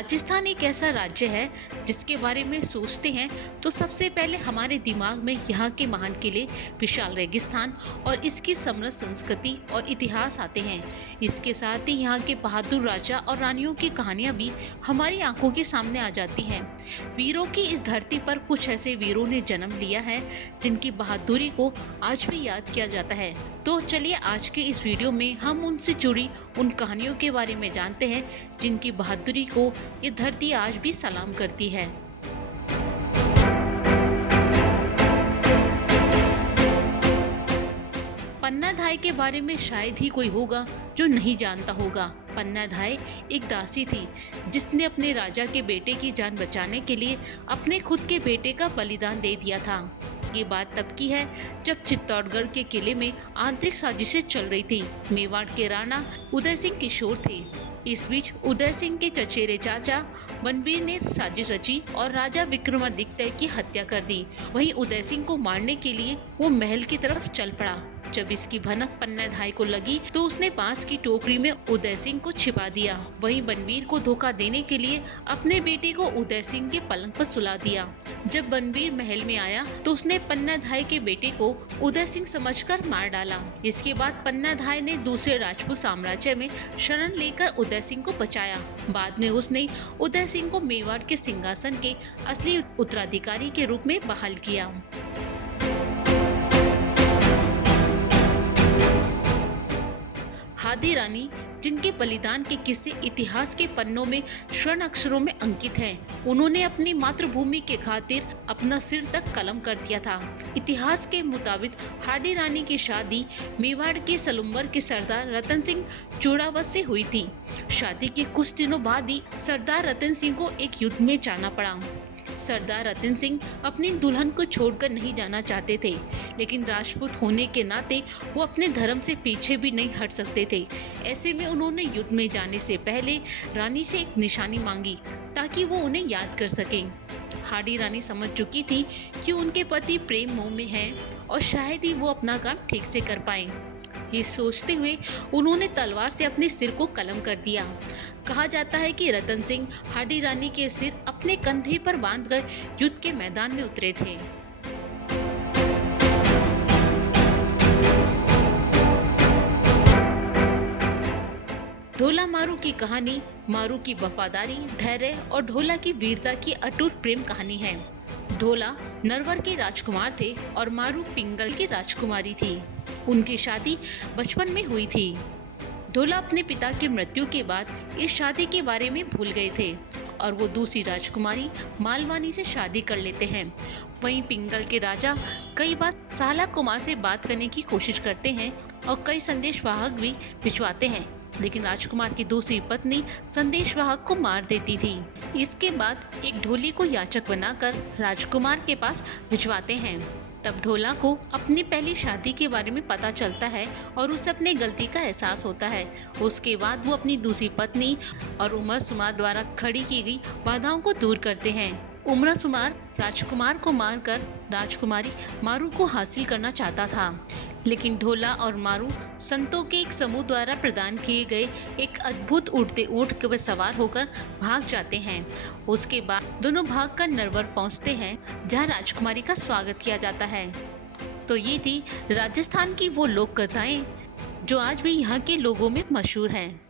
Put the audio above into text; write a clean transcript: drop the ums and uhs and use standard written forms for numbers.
राजस्थान एक ऐसा राज्य है जिसके बारे में सोचते हैं तो सबसे पहले हमारे दिमाग में यहाँ के महान किले, विशाल रेगिस्तान और इसकी समृद्ध संस्कृति और इतिहास आते हैं। इसके साथ ही यहाँ के बहादुर राजा और रानियों की कहानियाँ भी हमारी आंखों के सामने आ जाती हैं। वीरों की इस धरती पर कुछ ऐसे वीरों ने जन्म लिया है जिनकी बहादुरी को आज भी याद किया जाता है। तो चलिए आज के इस वीडियो में हम उनसे जुड़ी उन कहानियों के बारे में जानते हैं जिनकी बहादुरी को ये धरती आज भी सलाम करती है। पन्नाधाय के बारे में शायद ही कोई होगा जो नहीं जानता होगा। पन्नाधाय एक दासी थी जिसने अपने राजा के बेटे की जान बचाने के लिए अपने खुद के बेटे का बलिदान दे दिया था। ये बात तब की है जब चित्तौड़गढ़ के किले में आंतरिक साजिशें चल रही थी। मेवाड़ के राणा उदय सिंह किशोर थे। इस बीच उदय सिंह के चचेरे चाचा बनबीर ने साजिश रची और राजा विक्रमादित्य की हत्या कर दी। वहीं उदय सिंह को मारने के लिए वो महल की तरफ चल पड़ा। जब इसकी भनक पन्नाधाय को लगी तो उसने बांस की टोकरी में उदय सिंह को छिपा दिया। वहीं बनबीर को धोखा देने के लिए अपने बेटे को उदय सिंह के पलंग पर सुला दिया। जब बनबीर महल में आया तो उसने पन्नाधाय के बेटे को उदय सिंह समझकर मार डाला। इसके बाद पन्नाधाय ने दूसरे राजपूत साम्राज्य में शरण लेकर उदय सिंह को बचाया। बाद में उसने उदय सिंह को मेवाड़ के सिंहासन के असली उत्तराधिकारी के रूप में बहाल किया। हादी रानी, जिनके बलिदान के किस्से इतिहास के पन्नों में स्वर्ण अक्षरों में अंकित हैं। उन्होंने अपनी मातृभूमि के खातिर अपना सिर तक कलम कर दिया था। इतिहास के मुताबिक हादी रानी की शादी मेवाड़ के सलुम्बर के सरदार रतन सिंह चूड़ावत से हुई थी। शादी के कुछ दिनों बाद ही सरदार रतन सिंह को एक युद्ध में जाना पड़ा। सरदार रतन सिंह अपनी दुल्हन को छोड़कर नहीं जाना चाहते थे, लेकिन राजपूत होने के नाते वो अपने धर्म से पीछे भी नहीं हट सकते थे। ऐसे में उन्होंने युद्ध में जाने से पहले रानी से एक निशानी मांगी ताकि वो उन्हें याद कर सकें। हादी रानी समझ चुकी थी कि उनके पति प्रेम मोह में हैं और शायद ही वो अपना काम ठीक से कर पाएं। ये सोचते हुए उन्होंने तलवार से अपने सिर को कलम कर दिया। कहा जाता है कि रतन सिंह हादी रानी के सिर अपने कंधे पर बांधकर युद्ध के मैदान में उतरे थे। ढोला मारू की कहानी मारू की वफादारी, धैर्य और ढोला की वीरता की अटूट प्रेम कहानी है। ढोला नरवर के राजकुमार थे और मारू पिंगल की राजकुमारी थी। उनकी शादी बचपन में हुई थी। ढोला अपने पिता की मृत्यु के बाद इस शादी के बारे में भूल गए थे और वो दूसरी राजकुमारी मालवानी से शादी कर लेते हैं। वहीं पिंगल के राजा कई बार साला कुमार से बात करने की कोशिश करते हैं और कई संदेशवाहक भी भिजवाते हैं, लेकिन राजकुमार की दूसरी पत्नी संदेशवाहक को मार देती थी। इसके बाद एक ढोली को याचक बनाकर राजकुमार के पास भिजवाते हैं। तब ढोला को अपनी पहली शादी के बारे में पता चलता है और उसे अपनी गलती का एहसास होता है। उसके बाद वो अपनी दूसरी पत्नी और उमर सुमार द्वारा खड़ी की गई बाधाओं को दूर करते हैं। उमर सुमार राजकुमार को मारकर राजकुमारी मारू को हासिल करना चाहता था, लेकिन ढोला और मारू संतों के एक समूह द्वारा प्रदान किए गए एक अद्भुत उड़ते ऊंट पर सवार होकर भाग जाते हैं। उसके बाद दोनों भागकर नरवर पहुंचते हैं जहां राजकुमारी का स्वागत किया जाता है। तो ये थी राजस्थान की वो लोक कथाएं जो आज भी यहाँ के लोगों में मशहूर हैं।